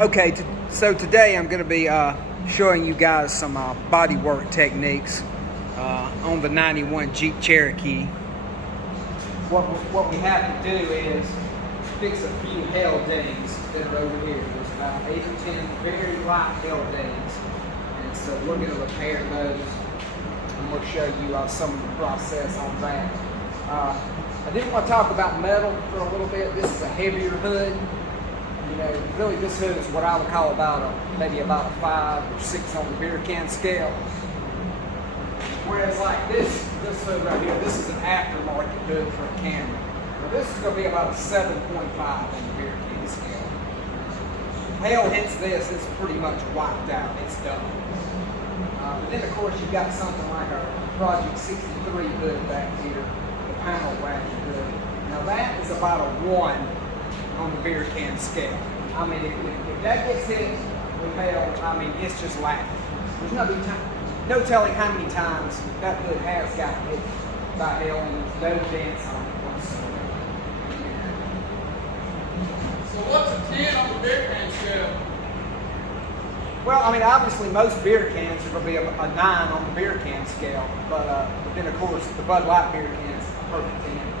Okay, so today I'm going to be showing you guys some body work techniques on the 91 Jeep Cherokee. What we have to do is fix a few L dings that are over here. There's about 8 or 10 very light L dings, and so we're going to repair those. I'm going to show you some of the process on that. I did want to talk about metal for a little bit. This is a heavier hood. You know, really this hood is what I would call maybe about a 5 or 6 on the beer can scale. Whereas like this hood right here, this is an aftermarket hood for a camera. Now this is going to be about a 7.5 on the beer can scale. If hail hits this, it's pretty much wiped out. It's done. But then of course you've got something like our Project 63 hood back here, the panel wagon hood. Now that is about a 1 on the beer can scale. I mean, if that gets hit with hail, I mean, it's just laughing. There's no telling how many times that hood has gotten hit by hail and there's no dents on it whatsoever. So what's a 10 on the beer can scale? Well, I mean, obviously most beer cans are going to be a 9 on the beer can scale, but then of course the Bud Light beer can is a perfect 10.